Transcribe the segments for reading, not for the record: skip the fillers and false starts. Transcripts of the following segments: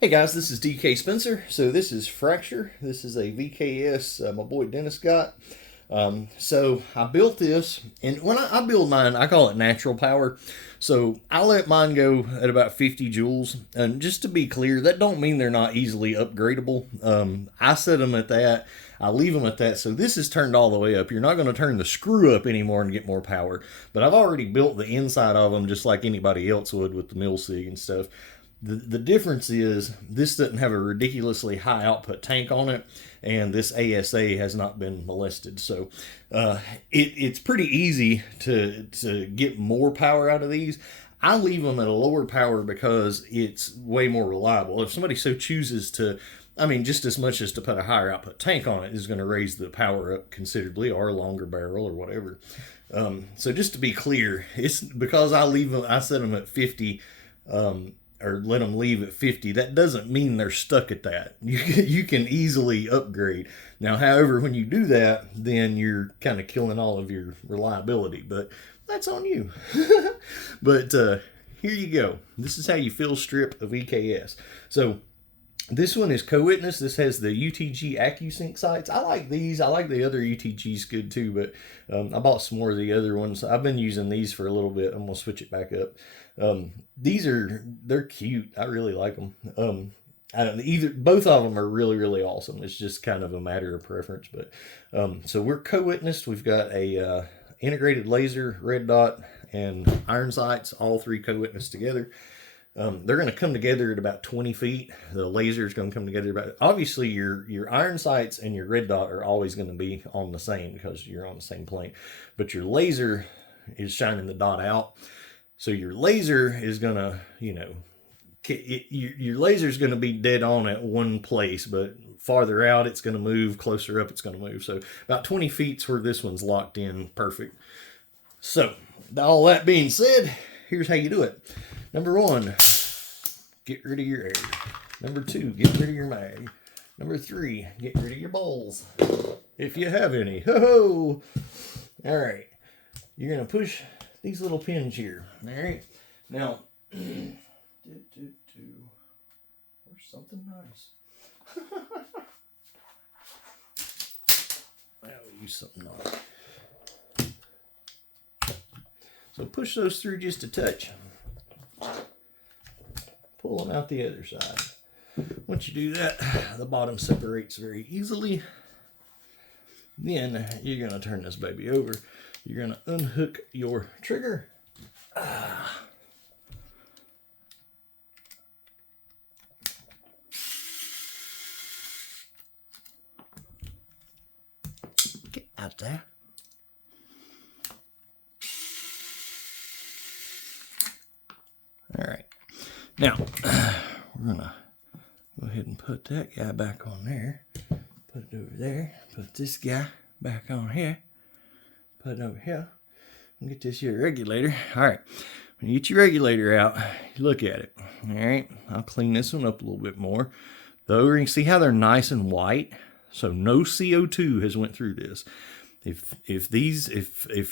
Hey guys, this is DK Spencer. So this is Fracture. This is a VKS my boy Dennis got. So I built this, and when I build mine, I call it natural power. So I let mine go at about 50 joules. And just to be clear, that don't mean they're not easily upgradable. I set them at that. I leave them at that. So this is turned all the way up. You're not going to turn the screw up anymore and get more power. But I've already built the inside of them just like anybody else would with the mill sig and stuff. The difference is this doesn't have a ridiculously high output tank on it, and this ASA has not been molested. So it's pretty easy to get more power out of these. I leave them at a lower power because it's way more reliable. If somebody so chooses to, I mean, just as much as to put a higher output tank on it is going to raise the power up considerably, or a longer barrel or whatever. So just to be clear, it's because I set them at 50. Or let them leave at 50, that doesn't mean they're stuck at that. You can easily upgrade. Now, however, when you do that, then you're kind of killing all of your reliability, but that's on you. But here you go. This is how you fill strip a VKS. So this one is co-witness. This has the UTG AccuSync sights. I like these. I like the other UTGs good too, but I bought some more of the other ones. I've been using these for a little bit. I'm gonna switch it back up. They're cute. I really like them. I don't either. Both of them are really awesome. It's just kind of a matter of preference. But so we're co-witnessed. We've got a integrated laser, red dot, and iron sights. All three co-witnessed together. They're going to come together at about 20 feet. The laser is going to come together about. Obviously, your iron sights and your red dot are always going to be on the same because you're on the same plane. But your laser is shining the dot out. So your laser is going to, your laser is going to be dead on at one place, but farther out it's going to move, closer up it's going to move. So about 20 feet's where this one's locked in perfect. So all that being said, here's how you do it. Number one, get rid of your air. Number two, get rid of your mag. Number three, get rid of your balls, if you have any. Ho-ho! All right, you're going to push these little pins here. All right. Now, where's something nice? I'll use something nice. So push those through just a touch. Pull them out the other side. Once you do that, the bottom separates very easily. Then you're going to turn this baby over. You're going to unhook your trigger. Get out there. All right. Now, we're going to go ahead and put that guy back on there. Put it over there. Put this guy back on here. Put it over here. And get this here regulator. All right. When you get your regulator out, you look at it. All right. I'll clean this one up a little bit more. The O-rings, see how they're nice and white? So no CO2 has went through this. If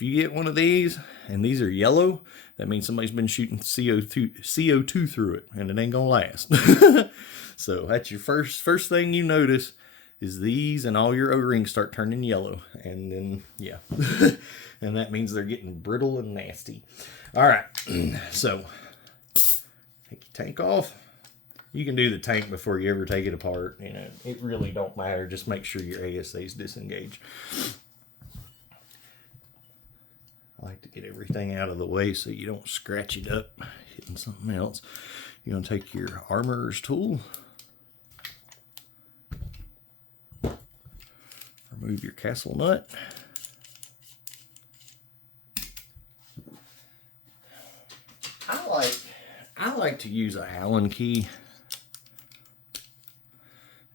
you get one of these and these are yellow, that means somebody's been shooting CO2 through it, and it ain't gonna last. So that's your first thing you notice is these, and all your O-rings start turning yellow, and then yeah, and that means they're getting brittle and nasty. All right, so take your tank off. You can do the tank before you ever take it apart. It really don't matter. Just make sure your ASA is disengaged. I like to get everything out of the way so you don't scratch it up hitting something else. You're going to take your armorer's tool. Remove your castle nut. I like to use an Allen key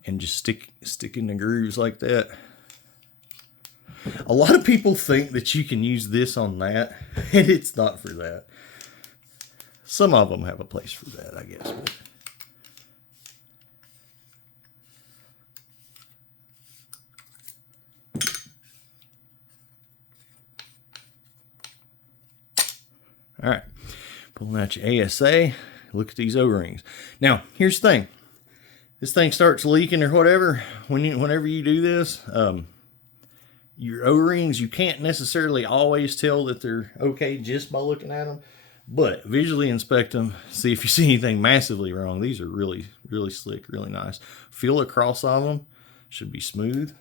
and just stick in the grooves like that. A lot of people think that you can use this on that, and it's not for that. Some of them have a place for that, I guess. All right, pulling out your ASA. Look at these O-rings. Now, here's the thing. this thing starts leaking or whatever, whenever you do this, your O-rings, you can't necessarily always tell that they're okay just by looking at them, but visually inspect them, see if you see anything massively wrong. These are really, really slick, really nice. Feel across on them, should be smooth.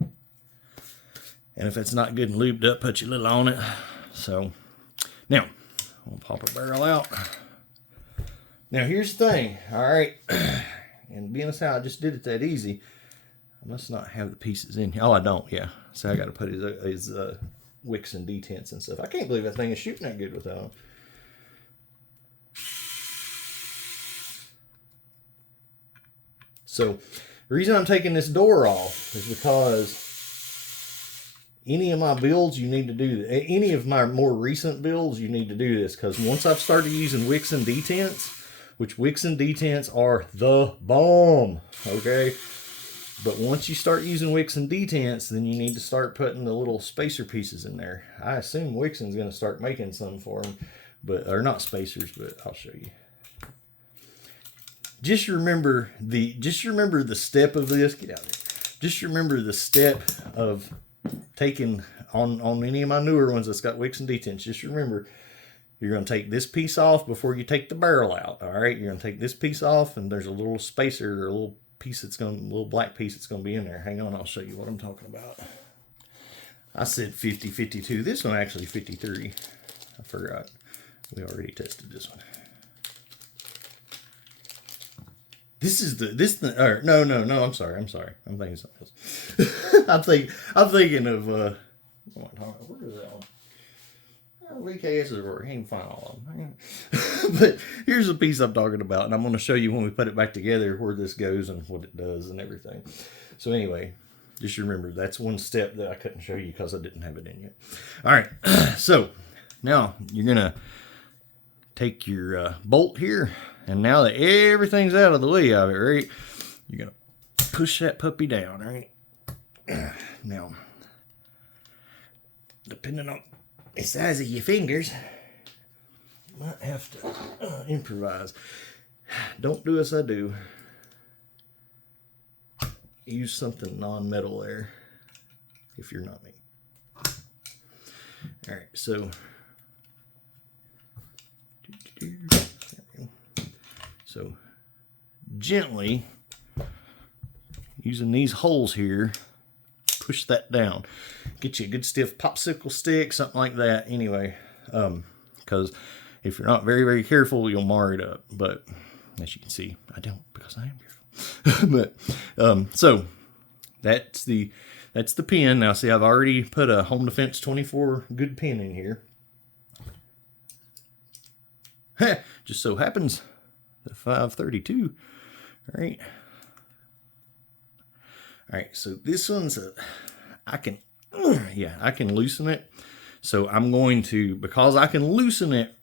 And if it's not good and lubed up, put your little on it. So now, I'm gonna pop a barrel out. Now here's the thing, all right, and being as how I just did it that easy, I must not have the pieces in here. Oh, I don't, yeah. So I got to put his Wixon detents and stuff. I can't believe that thing is shooting that good without them. So the reason I'm taking this door off is because any of my builds, you need to do that. Any of my more recent builds, you need to do this, because once I've started using Wixon detents, which Wixon detents are the bomb, okay? But once you start using Wixon detents, then you need to start putting the little spacer pieces in there. I assume Wixon's going to start making some for them, but or not spacers, but I'll show you. Just remember the step of this. Get out there. Just remember the step of taking on any of my newer ones that's got Wixon detents. Just remember, you're going to take this piece off before you take the barrel out. All right, you're going to take this piece off, and there's a little spacer or a little piece a little black piece that's going to be in there. Hang on, I'll show you what I'm talking about. I said 50, 52. This one actually 53. I forgot. We already tested this one. This is no, I'm sorry. I'm thinking something else. I'm thinking of where is that one? VKS is where he can find all of them. But here's the piece I'm talking about, and I'm going to show you when we put it back together where this goes and what it does and everything. So anyway, just remember that's one step that I couldn't show you because I didn't have it in yet. All right, so now you're going to take your bolt here, and now that everything's out of the way of it, right, you're going to push that puppy down, right? Now, depending on the size of your fingers, you might have to improvise. Don't do as I do. Use something non-metal there if you're not me. All right, so gently using these holes here, push that down. Get you a good stiff popsicle stick, something like that. Anyway, because if you're not very, very careful, you'll mar it up. But as you can see, I don't, because I am careful. But so that's the pin. Now see, I've already put a Home Defense 24 good pin in here. Just so happens the 532. All right. All right, so this one's I can loosen it. So I'm going to, because I can loosen it,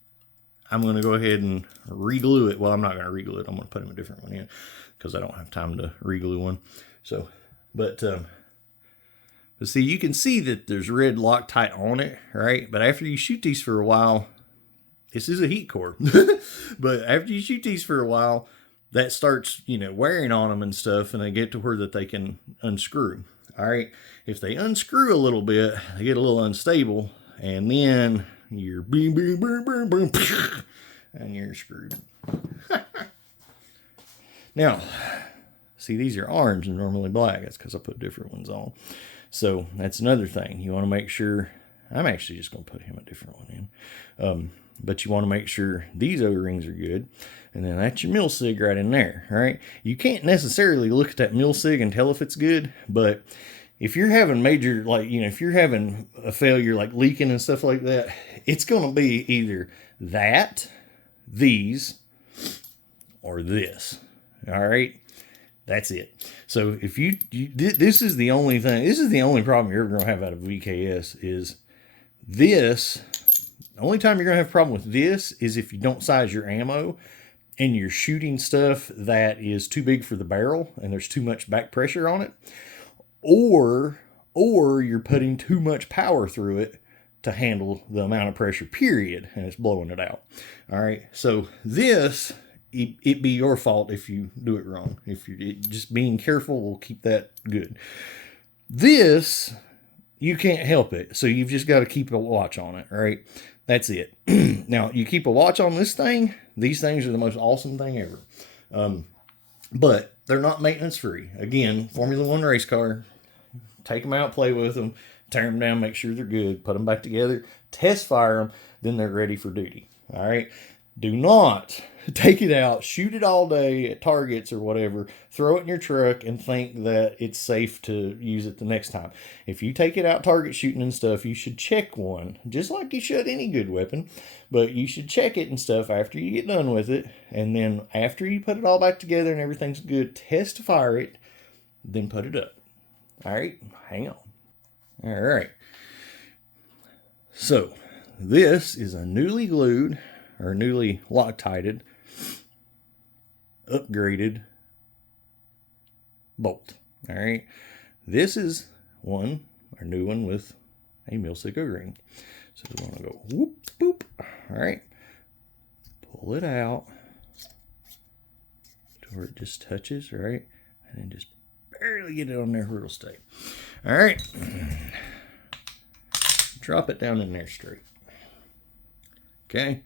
I'm going to go ahead and re-glue it. Well, I'm not going to re-glue it. I'm going to put a different one in because I don't have time to re-glue one. So, but see, you can see that there's red Loctite on it, right? But after you shoot these for a while, this is a heat core. But after you shoot these for a while, that starts, wearing on them and stuff, and they get to where that they can unscrew. All right. If they unscrew a little bit, they get a little unstable, and then you're boom, boom, boom, boom, boom, and you're screwed. Now, see, these are orange and normally black. That's because I put different ones on. So that's another thing. You want to make sure, I'm actually just going to put him a different one in. But you want to make sure these O-rings are good. And then that's your mil sig right in there, all right? You can't necessarily look at that mil sig and tell if it's good, but if you're having major, if you're having a failure like leaking and stuff like that, it's going to be either that, these, or this, all right? That's it. So if this is the only thing, this is the only problem you're ever going to have out of VKS is this. The only time you're going to have a problem with this is if you don't size your ammo and you're shooting stuff that is too big for the barrel and there's too much back pressure on it, or you're putting too much power through it to handle the amount of pressure, period, and it's blowing it out. All right, so this it be your fault if you do it wrong. If you just being careful will keep that good. This, you can't help it, so you've just got to keep a watch on it, right? That's it. Now, you keep a watch on this thing. These things are the most awesome thing ever. But they're not maintenance free. Again, Formula One race car, take them out, play with them, tear them down, make sure they're good, put them back together, test fire them, then they're ready for duty. All right. Do not take it out, shoot it all day at targets or whatever, throw it in your truck and think that it's safe to use it the next time. If you take it out target shooting and stuff, you should check one, just like you should any good weapon, but you should check it and stuff after you get done with it. And then after you put it all back together and everything's good, test fire it, then put it up. All right, hang on. All right. So this is a newly glued or newly Loctited, upgraded bolt. All right. This is our new one with a Milsic O-ring. So we want to go whoop, boop. All right. Pull it out to where it just touches, right? And then just barely get it on there where it'll stay. All right. Drop it down in there straight. Okay.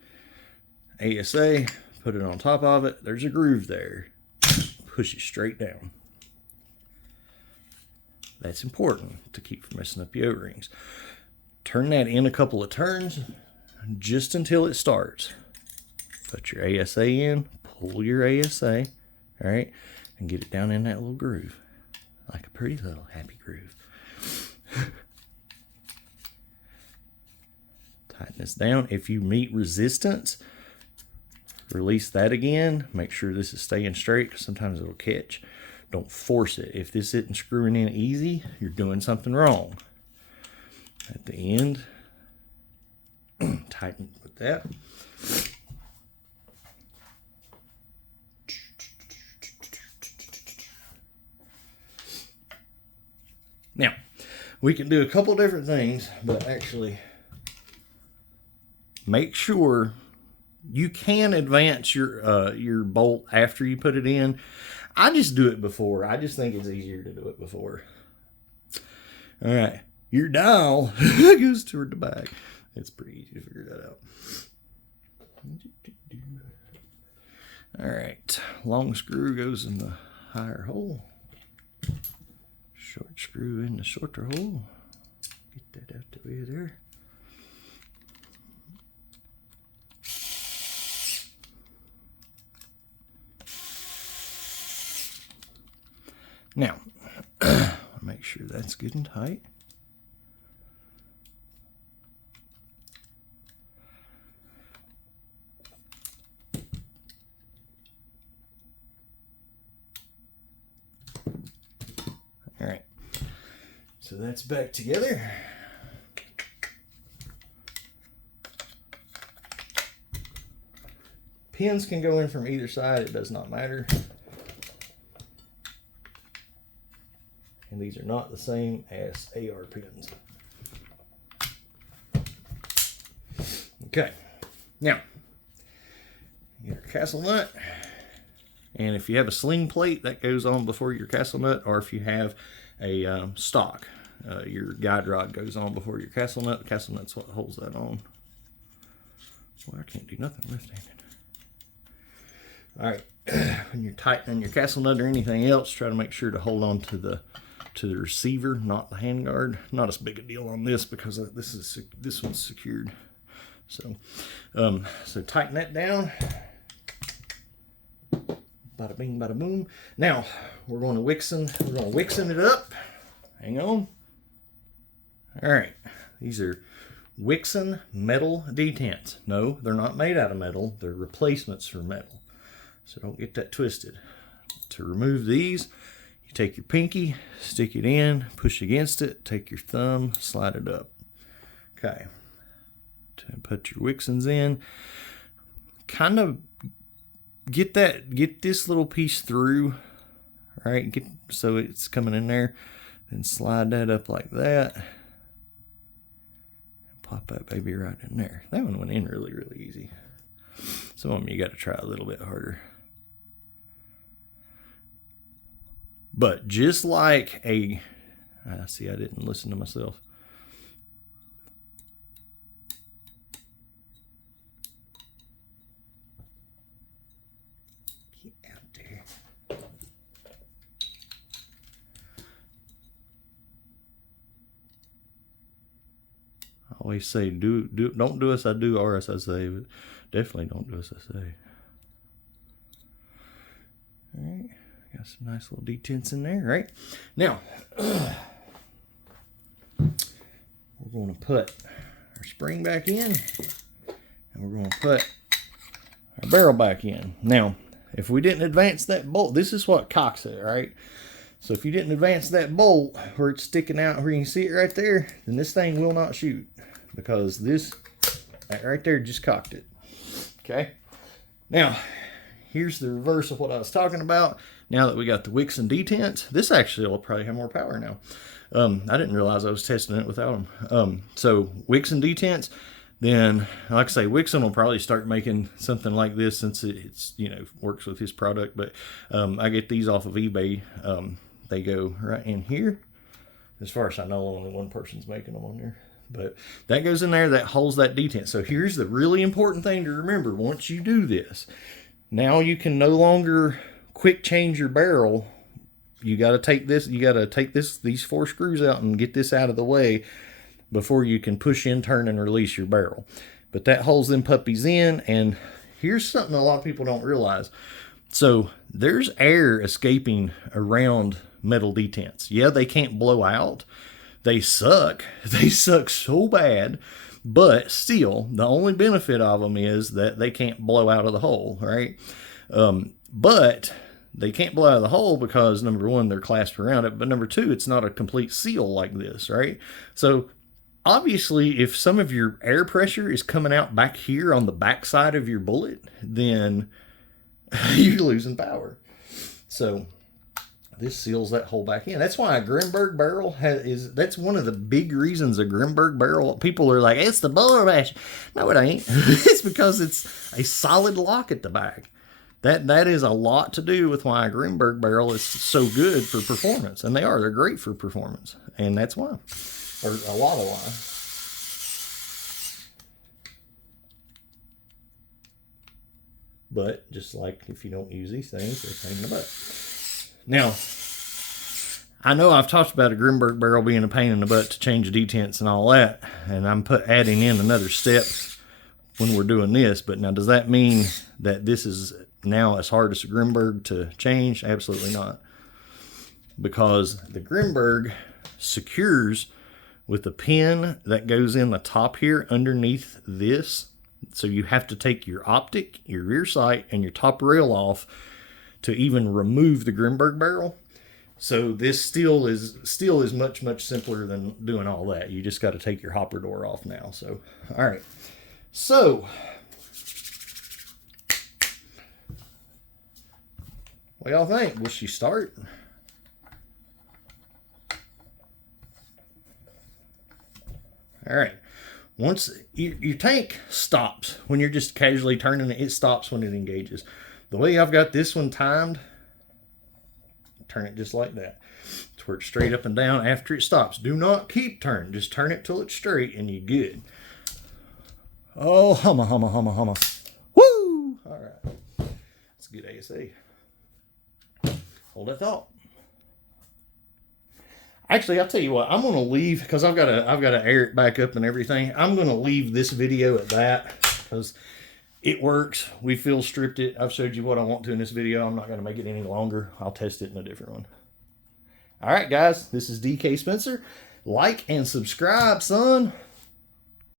ASA, put it on top of it. There's a groove there. Push it straight down. That's important to keep from messing up your O-rings. Turn that in a couple of turns just until it starts. Put your ASA in, pull your ASA, all right, and get it down in that little groove. Like a pretty little happy groove. Tighten this down. If you meet resistance, release that again. Make sure this is staying straight because sometimes it'll catch. Don't force it. If this isn't screwing in easy, you're doing something wrong. At the end, tighten with that. Now, we can do a couple different things, but actually make sure you can advance your bolt after you put it in. I just do it before. I just think it's easier to do it before. All right. Your dial goes toward the back. It's pretty easy to figure that out. All right. Long screw goes in the higher hole. Short screw in the shorter hole. Get that out the way there. Now, make sure that's good and tight. All right, so that's back together. Pins can go in from either side, it does not matter. And these are not the same as AR pins. Okay, now, get your castle nut. And if you have a sling plate, that goes on before your castle nut, or if you have a stock, your guide rod goes on before your castle nut. The castle nut's what holds that on. Boy, I can't do nothing left-handed. All right, when you're tightening your castle nut or anything else, try to make sure to hold on to the receiver, not the handguard. Not as big a deal on this because this one's secured. So, so tighten that down. Bada bing, bada boom. Now we're going to Wixon. We're going to Wixon it up. Hang on. All right, these are Wixon metal detents. No, they're not made out of metal. They're replacements for metal. So don't get that twisted. To remove these, you take your pinky, stick it in, push against it, take your thumb, slide it up. Okay. To put your Wixons in, kind of get this little piece through, right? So it's coming in there. Then slide that up like that. Pop that baby right in there. That one went in really, really easy. Some of them you got to try a little bit harder. But just like a, I see I didn't listen to myself. Get out there. I always say don't do as I do or as I say, but definitely don't do as I say. All right, got some nice little detents in there, right? Now, we're going to put our spring back in, and we're going to put our barrel back in. Now, if we didn't advance that bolt, this is what cocks it, right? So if you didn't advance that bolt where it's sticking out, where you can see it right there, then this thing will not shoot, because this right there just cocked it. Okay. Now, here's the reverse of what I was talking about. Now that we got the Wixon detents, this actually will probably have more power now. I didn't realize I was testing it without them. So Wixon detents, then like I say, Wixon will probably start making something like this, since it's, you know, works with his product. But I get these off of eBay. They go right in here. As far as I know, only one person's making them on there. But that goes in there, that holds that detent. So here's the really important thing to remember. Once you do this, now you can no longer quick change your barrel. You got to take this, these 4 screws out and get this out of the way before you can push in, turn, and release your barrel. But that holds them puppies in. And here's something a lot of people don't realize. So there's air escaping around metal detents. Yeah, they can't blow out. They suck. They suck so bad. But still, the only benefit of them is that they can't blow out of the hole, right? But they can't blow out of the hole because, number one, they're clasped around it. But number two, it's not a complete seal like this, right? So obviously, if some of your air pressure is coming out back here on the back side of your bullet, then you're losing power. So this seals that hole back in. That's why a Grimberg barrel that's one of the big reasons a Grimberg barrel, people are like, it's the bullet bash. No, it ain't. It's because it's a solid lock at the back. That is a lot to do with why a Grimberg barrel is so good for performance. And they're great for performance. And that's why. Or a lot of why. But just like if you don't use these things, they're a pain in the butt. Now, I know I've talked about a Grimberg barrel being a pain in the butt to change detents and all that, and I'm adding in another step when we're doing this. But now, does that mean that this is now as hard as a Grimberg to change? Absolutely not. Because the Grimberg secures with a pin that goes in the top here underneath this. So you have to take your optic, your rear sight, and your top rail off to even remove the Grimberg barrel. So this still is much, much simpler than doing all that. You just got to take your hopper door off now. So, all right. So, what y'all think? Will she start? All right. Once your tank stops when you're just casually turning it, it stops when it engages. The way I've got this one timed, turn it just like that. To where it's straight up and down after it stops. Do not keep turning. Just turn it till it's straight and you're good. Oh, humma, humma, humma, humma. Woo! All right. That's good ASA. Hold that thought. Actually, I'll tell you what. I'm going to leave, because I've got to air it back up and everything. I'm going to leave this video at that, because it works. We field stripped it. I've showed you what I want to in this video. I'm not going to make it any longer. I'll test it in a different one. All right, guys. This is DK Spencer. Like and subscribe, son.